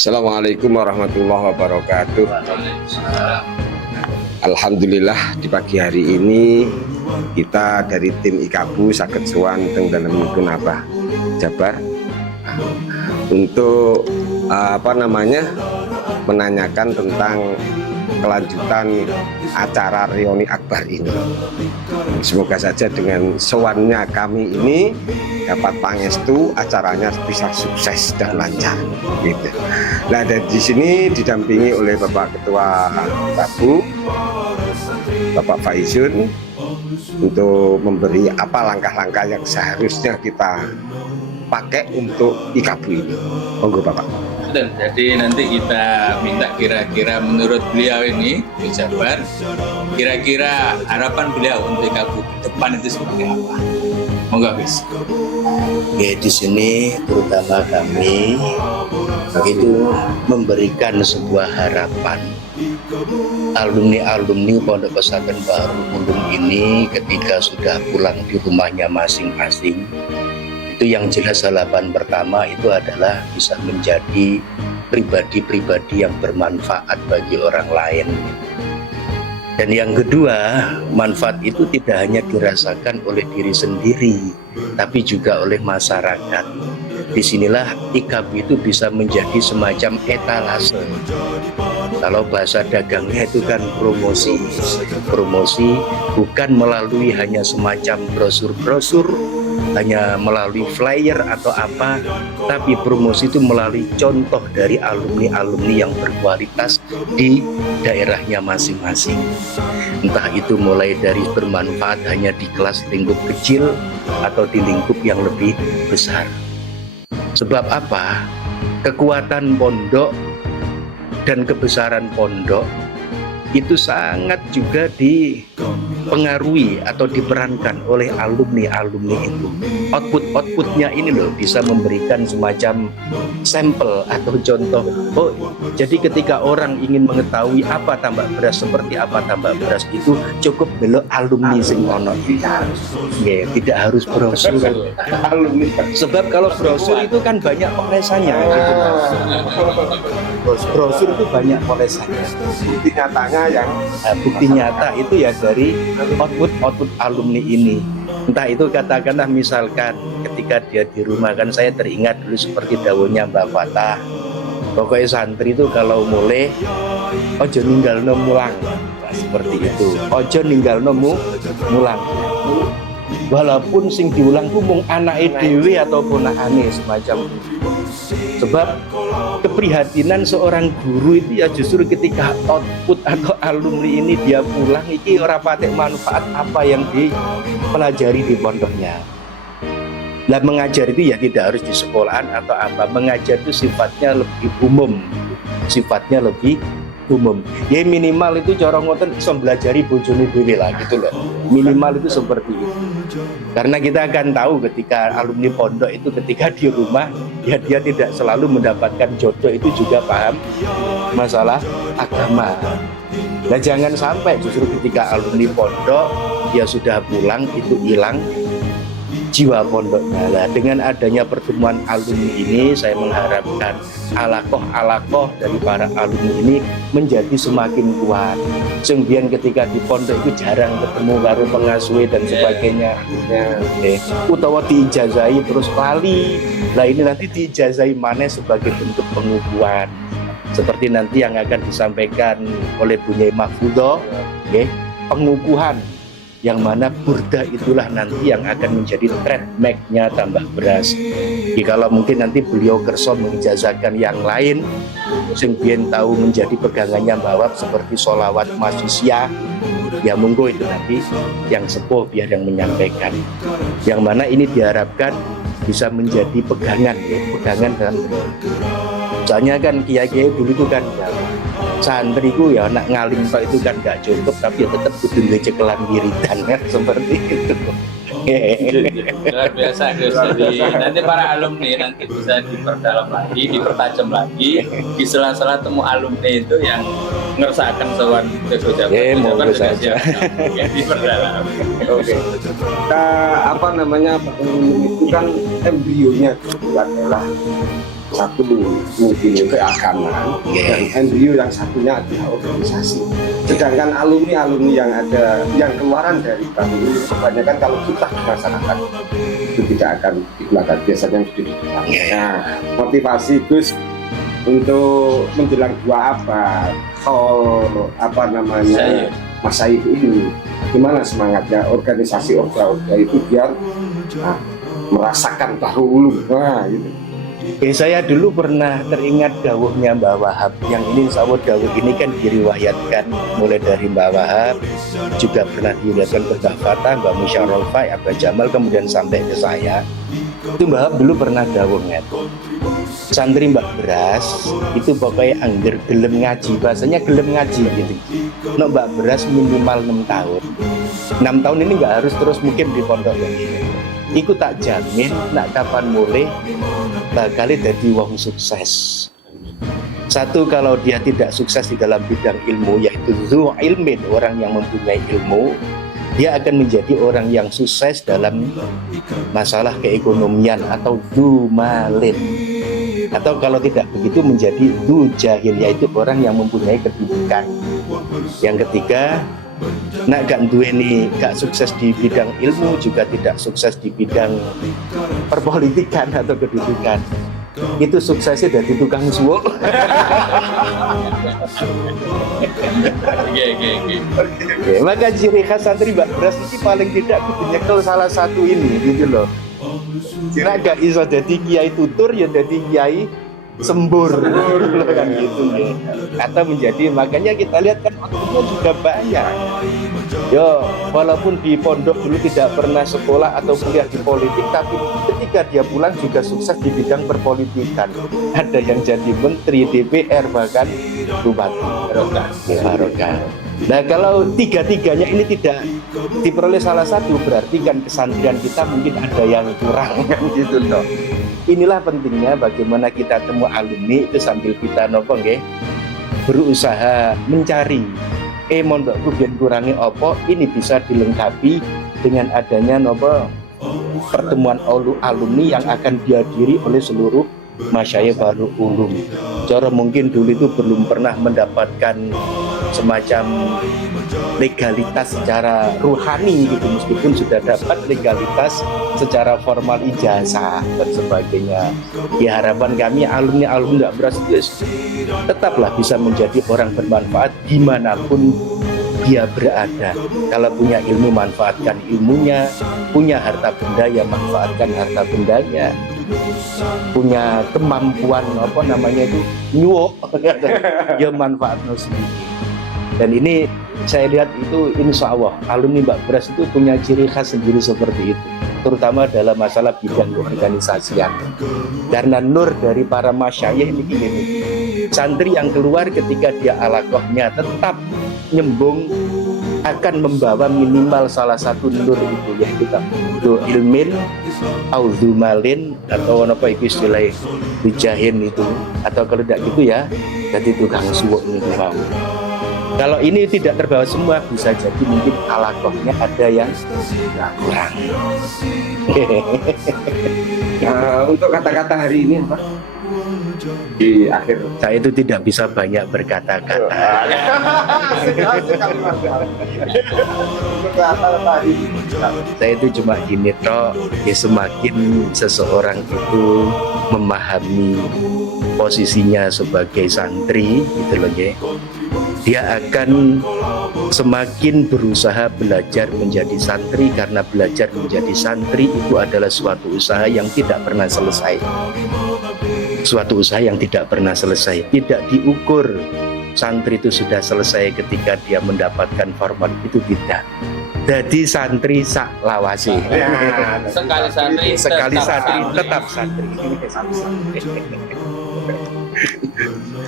Assalamualaikum warahmatullahi wabarakatuh. Alhamdulillah di pagi hari ini kita dari tim IKABU saged sowan teng dalem Abah Jabar untuk menanyakan tentang kelanjutan acara reuni akbar ini. Semoga saja dengan sowannya kami ini dapat pangestu, acaranya bisa sukses dan lancar gitu. Nah, di sini didampingi oleh Bapak Ketua IKABU, Bapak Faizun, untuk memberi apa langkah-langkah yang seharusnya kita pakai untuk IKABU ini. Monggo Bapak. Jadi nanti kita minta kira-kira menurut beliau ini di Jabar, kira-kira harapan beliau untuk IKABU ke depan itu seperti apa? Monggo Bis. Oke, di sini terutama kami itu memberikan sebuah harapan. Alumni Pondok Pesantren Bahrul Ulum ini ketika sudah pulang di rumahnya masing-masing, itu yang jelas harapan pertama itu adalah bisa menjadi pribadi-pribadi yang bermanfaat bagi orang lain. Dan yang kedua, manfaat itu tidak hanya dirasakan oleh diri sendiri, tapi juga oleh masyarakat. Disinilah IKABU itu bisa menjadi semacam etalase. Kalau bahasa dagangnya itu kan promosi. Promosi bukan melalui hanya semacam brosur-brosur, hanya melalui flyer atau apa, tapi promosi itu melalui contoh dari alumni-alumni yang berkualitas di daerahnya masing-masing. Entah itu mulai dari bermanfaat hanya di kelas lingkup kecil atau di lingkup yang lebih besar. Sebab apa? Kekuatan pondok dan kebesaran pondok itu sangat juga dipengaruhi atau diperankan oleh alumni-alumni itu. Outputnya ini loh bisa memberikan semacam sampel atau contoh. Oh, jadi ketika orang ingin mengetahui apa tambak beras, seperti apa tambak beras itu, cukup belok alumni sing ono. Ya, tidak harus brosur. Sebab kalau brosur itu kan banyak polesannya gitu. Brosur itu banyak polesannya. Bukti nyatanya Bukti nyata itu ya dari output alumni ini. Entah itu katakanlah misalkan ketika dia di rumah, kan saya teringat dulu seperti dawuhnya Mbak Fatah, pokoknya santri itu kalau mulai ojo ninggalno mulang, nah, seperti itu, ojo ninggalno mulang, walaupun sing diulang ku mung anake dhewe ataupun anake semacam itu. Sebab keprihatinan seorang guru itu ya justru ketika output atau alumni ini dia pulang iki ora patek manfaat apa yang dipelajari di pondoknya. Nah, mengajar itu ya tidak harus di sekolahan atau apa, mengajar itu sifatnya lebih umum. Ya minimal itu cara ngoten iso belajari bojone dhewe lah gitu loh. Minimal itu seperti itu. Karena kita akan tahu ketika alumni pondok itu ketika di rumah ya dia tidak selalu mendapatkan jodoh, itu juga paham masalah agama. Nah, jangan sampai justru ketika alumni pondok dia sudah pulang itu hilang jiwa pondoknya. Nah, dengan adanya pertemuan alumni ini, saya mengharapkan alakoh dari para alumni ini menjadi semakin kuat. Sehingga ketika di pondok itu jarang ketemu karo pengasuh dan sebagainya. Utawa diijazahi terus lali. Nah, ini nanti diijazahi mana sebagai bentuk pengukuhan. Seperti nanti yang akan disampaikan oleh Bu Nyai Mahfudho, pengukuhan yang mana burda itulah nanti yang akan menjadi trademark-nya tambak beras. Jadi kalau mungkin nanti beliau kerso mengijazakan yang lain, sing biyen tahu menjadi pegangannya bawab seperti sholawat manusia, ya monggo itu nanti yang sepuh biar yang menyampaikan. Yang mana ini diharapkan bisa menjadi pegangan dalam. Soalnya kan kiai-kiai dulu itu kan santriku ya nak ngalim tok itu kan gak cukup, tapi ya tetap kudu duwe cekelan wiridan kan seperti itu. Luar biasa Gus. Jadi nanti para alumni nanti bisa diperdalam lagi, dipertajam lagi di sela-sela temu alumni itu yang ngerasakan sowan Gus Monggo saja. Diperdalam. Oke. Apa namanya, itu kan embrionya itu adalah satu mungkin itu keagamaan, dan embrio yang satunya adalah organisasi. Sedangkan alumni yang ada yang keluaran dari kami kebanyakan kalau kita di masyarakat itu tidak akan digunakan, biasanya sudah digunakan. Nah, motivasi Gus untuk menjelang 2 Abad, apa namanya, Mas Said ini, gimana semangatnya organisasi orga itu biar merasakan bahu ulum, gitu. Saya dulu pernah teringat dawuhnya Mbah Wahab, yang ini insya Allah dawuh ini kan diriwayatkan mulai dari Mbah Wahab, juga pernah diriwayatkan ke Mbah Fatah, Mbah Musyawarah, Abah Jamal, kemudian sampai ke saya. Itu Mbah Wahab dulu pernah dawuhnya, santri Mbak Beras itu pokoknya angger gelem ngaji, bahasanya gelem ngaji gitu. No Mbak Beras minimal 6 tahun. 6 tahun ini nggak harus terus mungkin di pondok ini. Iku tak jamin nak kapan mulai bakal jadi wong sukses. Satu, kalau dia tidak sukses di dalam bidang ilmu, yaitu zu ilmin, orang yang mempunyai ilmu, dia akan menjadi orang yang sukses dalam masalah keekonomian atau zu malin. Atau kalau tidak begitu menjadi zu jahil, yaitu orang yang mempunyai kedudukan. Yang ketiga, nak gak duweni, gak sukses di bidang ilmu, juga tidak sukses di bidang perpolitikan atau kedudukan. Itu suksesnya dari tukang suwo. Maka ciri khas santri Mbak Beras ini paling tidak nyekel salah satu ini gitu loh. Nak gak iso jadi kiai tutur, ya jadi kiai sembur kan gitu ya. Atau menjadi, makanya kita lihat kan waktunya juga banyak. Yo, walaupun di pondok dulu tidak pernah sekolah atau kuliah di politik, tapi ketika dia pulang juga sukses di bidang perpolitikan. Ada yang jadi menteri, DPR, bahkan bupati. Barokah. Nah, kalau tiga-tiganya ini tidak diperoleh salah satu, berarti kan kesantrian kita mungkin ada yang kurang kan gitu loh. Inilah pentingnya bagaimana kita temu alumni itu sambil kita berusaha mencari mondokku biar kurangi opo, ini bisa dilengkapi dengan adanya pertemuan alumni yang akan dihadiri oleh seluruh masyayikh baru ulum. Cara mungkin dulu itu belum pernah mendapatkan semacam legalitas secara ruhani gitu, meskipun sudah dapat legalitas secara formal ijazah dan sebagainya. Ya, harapan kami alumni Mbak Beras tetaplah bisa menjadi orang bermanfaat dimanapun dia berada. Kalau punya ilmu, manfaatkan ilmunya. Punya harta benda, ya manfaatkan harta bendanya. Punya kemampuan nyuwuk ya manfaatnya sendiri. Dan ini saya lihat itu insya Allah alumni Mbak Beras itu punya ciri khas sendiri seperti itu, terutama dalam masalah bidang keorganisasian. Karena nur dari para masyayikh ini gini, santri yang keluar ketika dia alakohnya tetap nyembung akan membawa minimal salah satu nur itu, yaitu du ilmin au malin, atau apa itu istilah dijahin itu, atau kalau tidak gitu ya jadi tukang suwuk itu mau. Kalau ini tidak terbawa semua, bisa jadi mungkin alakohnya ada yang kurang. Untuk kata-kata hari ini apa? Di akhir Saya itu tidak bisa banyak berkata-kata. Saya itu cuma gini toh, ya semakin seseorang itu memahami posisinya sebagai santri gitu loh ya, dia akan semakin berusaha belajar menjadi santri, karena belajar menjadi santri itu adalah suatu usaha yang tidak pernah selesai. Suatu usaha yang tidak pernah selesai. Tidak diukur santri itu sudah selesai ketika dia mendapatkan formal, itu tidak. Jadi santri sak lawasi. Sekali santri tetap santri.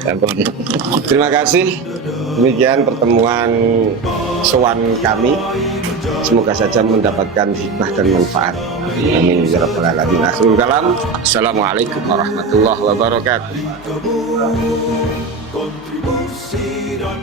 Sampun. Terima kasih. Demikian pertemuan sowan kami. Semoga saja mendapatkan hikmah dan manfaat. Amin ya rabbal alamin. Akhirul kalam. Assalamualaikum warahmatullahi wabarakatuh. Kontribusi dan